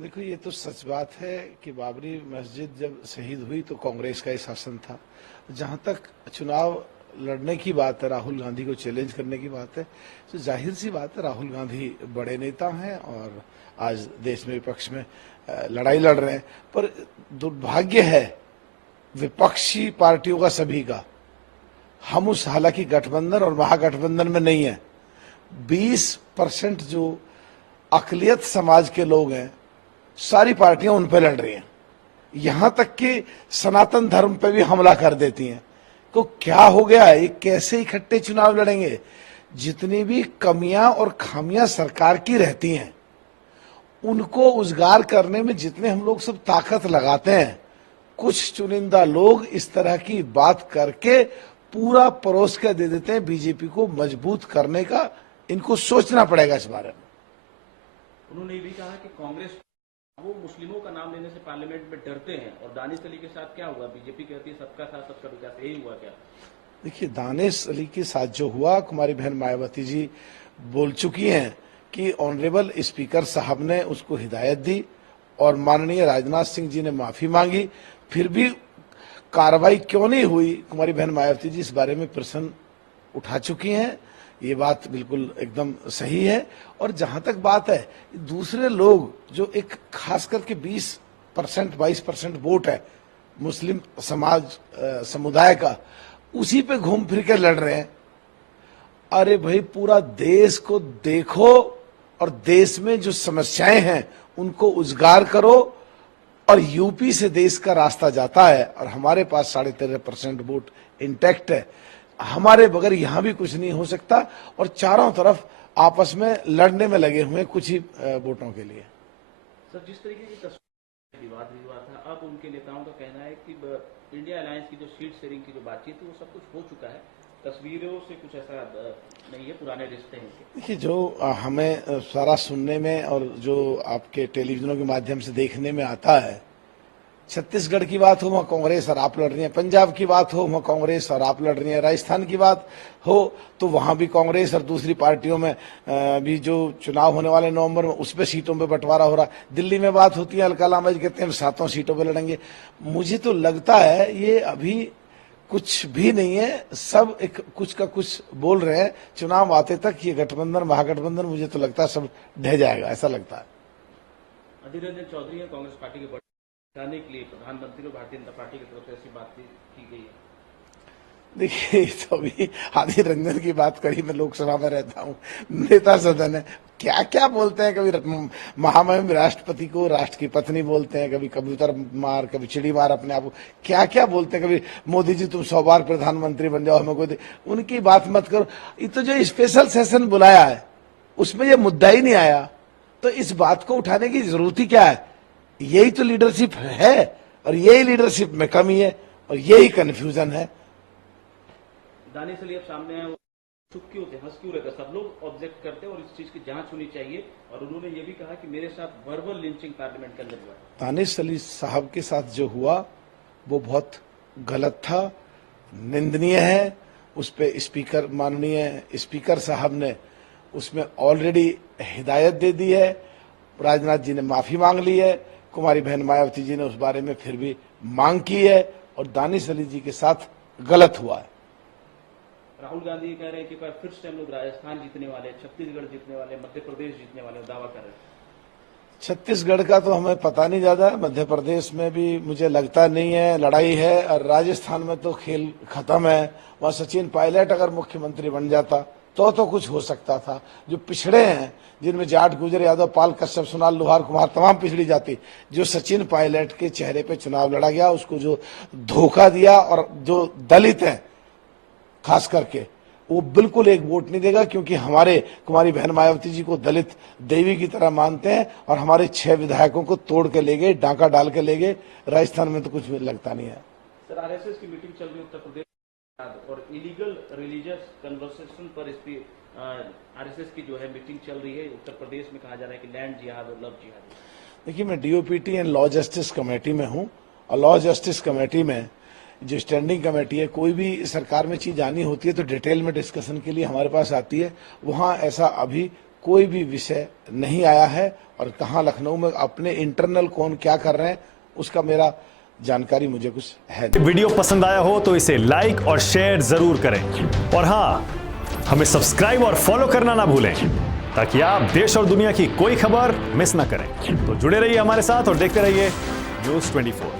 देखो, ये तो सच बात है कि बाबरी मस्जिद जब शहीद हुई तो कांग्रेस का ही शासन था। जहां तक चुनाव लड़ने की बात है, राहुल गांधी को चैलेंज करने की बात है, तो जाहिर सी बात है राहुल गांधी बड़े नेता हैं और आज देश में विपक्ष में लड़ाई लड़ रहे हैं। पर दुर्भाग्य है विपक्षी पार्टियों का, सभी का। हम उस हालांकि गठबंधन और महागठबंधन में नहीं है। 20% जो अकलियत समाज के लोग हैं, सारी पार्टियां उन पे लड़ रही हैं। यहां तक कि सनातन धर्म पे भी हमला कर देती हैं। तो क्या हो गया है, ये कैसे इकट्ठे चुनाव लड़ेंगे? जितनी भी कमियां और खामियां सरकार की रहती हैं, उनको उजागर करने में जितने हम लोग सब ताकत लगाते हैं, कुछ चुनिंदा लोग इस तरह की बात करके पूरा परोस के दे देते हैं बीजेपी को मजबूत करने का। इनको सोचना पड़ेगा इस बारे में। उन्होंने ये भी कहा कि कांग्रेस वो मुस्लिमों का नाम लेने से पार्लियामेंट में डरते हैं। और दानिश अली के साथ क्या हुआ? बीजेपी कहती है सबका साथ सबका विकास, यही हुआ क्या? देखिए, दानिश अली के साथ जो हुआ, कुमारी बहन मायावती जी बोल चुकी हैं कि ऑनरेबल स्पीकर साहब ने उसको हिदायत दी और माननीय राजनाथ सिंह जी ने माफी मांगी, फिर भी कार्रवाई क्यों नहीं हुई? कुमारी बहन मायावती जी इस बारे में प्रश्न उठा चुकी हैं। ये बात बिल्कुल एकदम सही है। और जहां तक बात है दूसरे लोग जो एक खास करके 20% 22% वोट है मुस्लिम समाज समुदाय का, उसी पे घूम फिर के लड़ रहे हैं। अरे भाई, पूरा देश को देखो और देश में जो समस्याएं हैं उनको उजागर करो। और यूपी से देश का रास्ता जाता है और हमारे पास 13.5% वोट इंटैक्ट है। हमारे बगैर यहां भी कुछ नहीं हो सकता और चारों तरफ आपस में लड़ने में लगे हुए कुछ ही वोटों के लिए। सर, जिस तरीके की तस्वीर विवाद हुआ था, अब उनके नेताओं का कहना है कि इंडिया अलायंस की जो सीट शेयरिंग की जो बातचीत है वो सब कुछ हो चुका है, तस्वीरों से कुछ ऐसा नहीं है, पुराने रिश्ते हैं। देखिए, जो हमें सारा सुनने में और जो आपके टेलीविजनों के माध्यम से देखने में आता है, छत्तीसगढ़ की बात हो वहां कांग्रेस और आप लड़ रही है, पंजाब की बात हो वहां कांग्रेस और आप लड़ रही है, राजस्थान की बात हो तो वहां भी कांग्रेस और दूसरी पार्टियों में भी जो चुनाव होने वाले नवंबर में उस पे सीटों पे बंटवारा हो रहा है। दिल्ली में बात होती है, अलका लांबा जी कहते हैं 7 सीटों पे लड़ेंगे। मुझे तो लगता है ये अभी कुछ भी नहीं है, सब एक कुछ का कुछ बोल रहे हैं। चुनाव आते तक ये गठबंधन महागठबंधन मुझे तो लगता है सब ढह जाएगा, ऐसा लगता है। अधीर रंजन चौधरी है कांग्रेस पार्टी के जाने के लिए प्रधानमंत्री और भारतीय जनता पार्टी की तरफ से ऐसी बात की गई है। देखिए, तो अभी आदिर रंजन की बात करी, मैं लोकसभा में रहता हूँ, नेता सदन है, क्या क्या बोलते हैं। कभी महामहिम राष्ट्रपति को राष्ट्र की पत्नी बोलते हैं, कभी कबूतर मार, कभी चिड़ी मार अपने आप को, क्या क्या बोलते हैं। कभी मोदी जी तुम 100 बार प्रधानमंत्री बन जाओ, हमें कोई उनकी बात मत करो। ये तो जो स्पेशल सेशन बुलाया है उसमें ये मुद्दा ही नहीं आया, तो इस बात को उठाने की जरूरत ही क्या है? यही तो लीडरशिप है और यही लीडरशिप में कमी है और यही कंफ्यूजन है। दानिश अली अब सामने आए, चुप क्यों थे, हंस क्यों रहे? सब लोग ऑब्जेक्ट करते हैं और इस चीज की जांच होनी चाहिए। और उन्होंने ये भी कहा कि मेरे साथ वर्बल लिंचिंग पार्लियामेंट के अंदर हुआ। दानिश अली साहब के साथ जो हुआ वो बहुत गलत था, निंदनीय है। उस पे स्पीकर, माननीय स्पीकर साहब ने उसमें ऑलरेडी हिदायत दे दी है, राजनाथ जी ने माफी मांग ली है, कुमारी बहन मायावती जी ने उस बारे में फिर भी मांग की है और दानिश अली जी के साथ गलत हुआ है। राहुल गांधी कह रहे हैं कि फिर से हम लोग राजस्थान जीतने वाले, छत्तीसगढ़ जीतने वाले, मध्य प्रदेश जीतने वाले, दावा कर रहे हैं। छत्तीसगढ़ का तो हमें पता नहीं ज्यादा, मध्य प्रदेश में भी मुझे लगता नहीं है लड़ाई है, और राजस्थान में तो खेल खत्म है। वहां सचिन पायलट अगर मुख्यमंत्री बन जाता तो कुछ हो सकता था। जो पिछड़े हैं, जिनमें जाट, गुजर, यादव, पाल, कश्यप, सुनाल, लोहार, कुमार, तमाम पिछड़ी जाति, जो सचिन पायलट के चेहरे पे चुनाव लड़ा गया, उसको जो धोखा दिया, और जो दलित हैं खास करके, वो बिल्कुल एक वोट नहीं देगा, क्योंकि हमारे कुमारी बहन मायावती जी को दलित देवी की तरह मानते हैं और हमारे 6 विधायकों को तोड़ के ले गए, डांका डाल के ले गए। राजस्थान में तो कुछ भी लगता नहीं है। सर, आरएसएस की मीटिंग चल रही है उत्तर प्रदेश और इलीगल रिलीजियस कन्वर्सेशन पर इस पे आरएसएस की जो है मीटिंग चल रही है उत्तर प्रदेश में। कहा जा रहा है कि लैंड जिहाद और लव जिहाद। देखिए, मैं DOPT and law justice committee में हूँ और लॉ जस्टिस कमेटी में जो स्टैंडिंग कमेटी है, कोई भी सरकार में चीज आनी होती है तो डिटेल में डिस्कशन के लिए हमारे पास आती है। वहां ऐसा अभी कोई भी विषय नहीं आया है, और कहाँ लखनऊ में अपने इंटरनल कौन क्या कर रहे हैं उसका मेरा जानकारी मुझे कुछ है नहीं। वीडियो पसंद आया हो तो इसे लाइक और शेयर जरूर करें, और हाँ, हमें सब्सक्राइब और फॉलो करना ना भूलें ताकि आप देश और दुनिया की कोई खबर मिस ना करें। तो जुड़े रहिए हमारे साथ और देखते रहिए News 24।